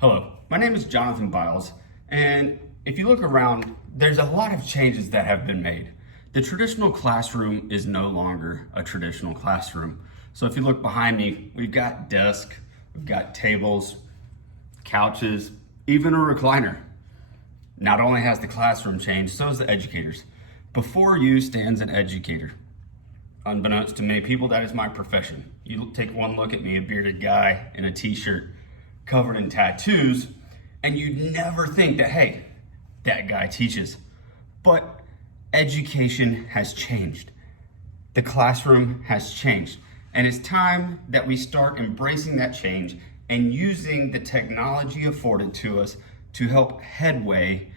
Hello, my name is Jonathan Biles, and if you look around, there's a lot of changes that have been made. The traditional classroom is no longer a traditional classroom. So if you look behind me, we've got desks, we've got tables, couches, even a recliner. Not only has the classroom changed, so has the educators. Before you stands an educator. Unbeknownst to many people, that is my profession. You take one look at me, a bearded guy in a t-shirt covered in tattoos, and you'd never think that, hey, that guy teaches. But education has changed. The classroom has changed. And it's time that we start embracing that change and using the technology afforded to us to help headway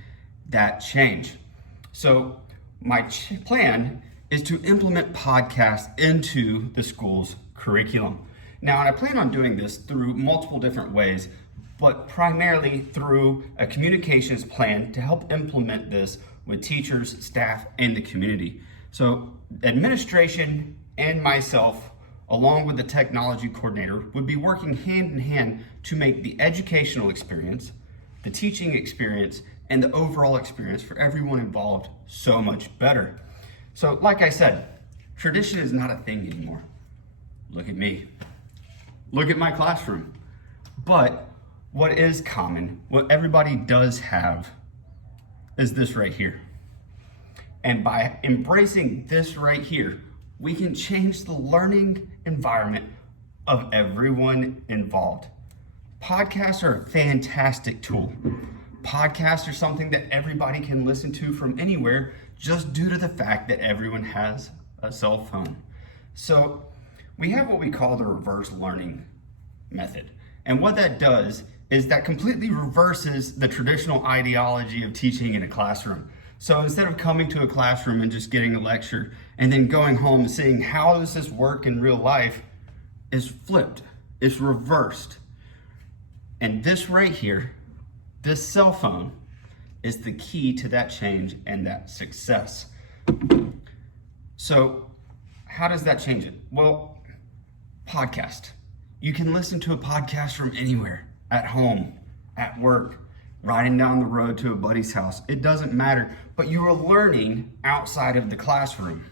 that change. So my plan is to implement podcasts into the school's curriculum. Now, and I plan on doing this through multiple different ways, but primarily through a communications plan to help implement this with teachers, staff, and the community. So administration and myself, along with the technology coordinator, would be working hand in hand to make the educational experience, the teaching experience, and the overall experience for everyone involved so much better. So like I said, tradition is not a thing anymore. Look at me. Look at my classroom. But what is common, what everybody does have, is this right here. And by embracing this right here, we can change the learning environment of everyone involved. Podcasts are a fantastic tool. Podcasts are something that everybody can listen to from anywhere just due to the fact that everyone has a cell phone. So we have what we call the reverse learning method. And what that does is that completely reverses the traditional ideology of teaching in a classroom. So instead of coming to a classroom and just getting a lecture and then going home and seeing how does this work in real life, is flipped, it's reversed. And this right here, this cell phone, is the key to that change and that success. So how does that change it? Well, podcast. You can listen to a podcast from anywhere, at home, at work, riding down the road to a buddy's house. It doesn't matter, but you are learning outside of the classroom.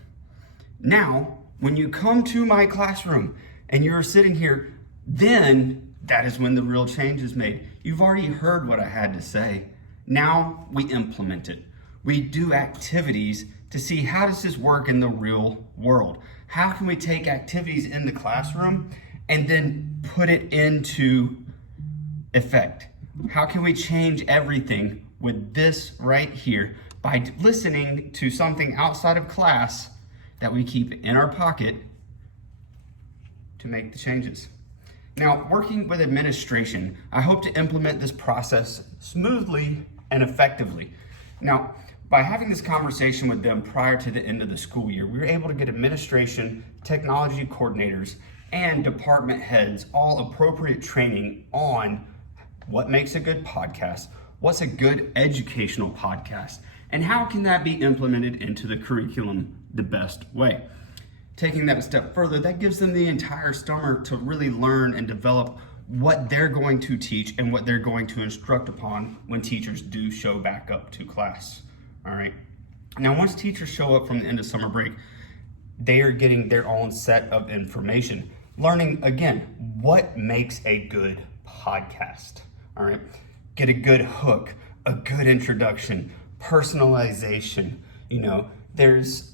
Now, when you come to my classroom and you're sitting here, then that is when the real change is made. You've already heard what I had to say. Now we implement it. We do activities to see how does this work in the real world? How can we take activities in the classroom and then put it into effect? How can we change everything with this right here by listening to something outside of class that we keep in our pocket to make the changes? Now, working with administration, I hope to implement this process smoothly and effectively. Now, by having this conversation with them prior to the end of the school year, we were able to get administration, technology coordinators, and department heads all appropriate training on what makes a good podcast, what's a good educational podcast, and how can that be implemented into the curriculum the best way. Taking that a step further, that gives them the entire summer to really learn and develop what they're going to teach and what they're going to instruct upon when teachers do show back up to class. All right. Now, once teachers show up from the end of summer break, they are getting their own set of information, learning again what makes a good podcast. All right. Get a good hook, a good introduction, personalization. There's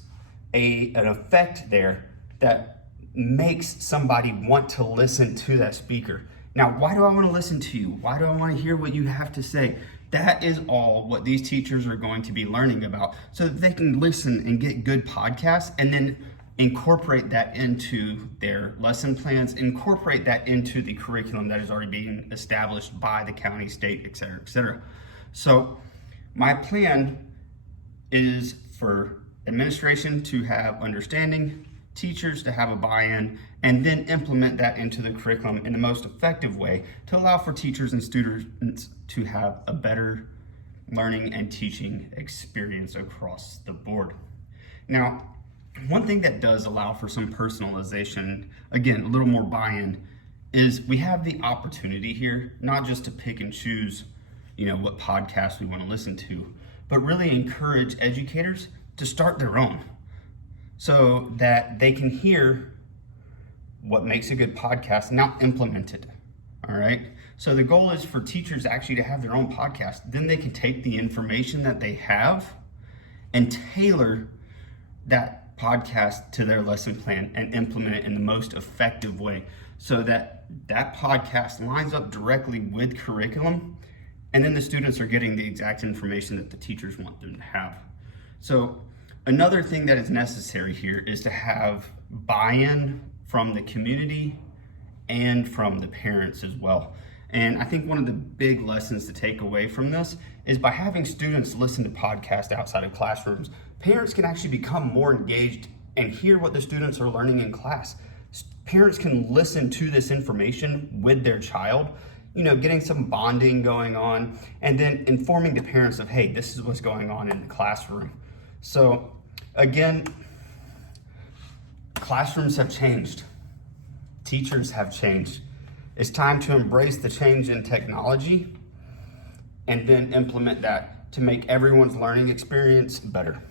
an effect there that makes somebody want to listen to that speaker. Now, why do I want to listen to you? Why do I want to hear what you have to say? That is all what these teachers are going to be learning about so that they can listen and get good podcasts and then incorporate that into their lesson plans, incorporate that into the curriculum that is already being established by the county, state, et cetera, et cetera. So my plan is for administration to have understanding, teachers to have a buy-in, and then implement that into the curriculum in the most effective way to allow for teachers and students to have a better learning and teaching experience across the board. Now, one thing that does allow for some personalization, again, a little more buy-in, is we have the opportunity here, not just to pick and choose, what podcasts we want to listen to, but really encourage educators to start their own so that they can hear what makes a good podcast, not implement it. All right. So the goal is for teachers actually to have their own podcast. Then they can take the information that they have and tailor that podcast to their lesson plan and implement it in the most effective way so that that podcast lines up directly with curriculum, and then the students are getting the exact information that the teachers want them to have. So another thing that is necessary here is to have buy-in from the community and from the parents as well. And I think one of the big lessons to take away from this is by having students listen to podcasts outside of classrooms, parents can actually become more engaged and hear what the students are learning in class. Parents can listen to this information with their child, getting some bonding going on, and then informing the parents of, hey, this is what's going on in the classroom. So again, classrooms have changed. Teachers have changed. It's time to embrace the change in technology and then implement that to make everyone's learning experience better.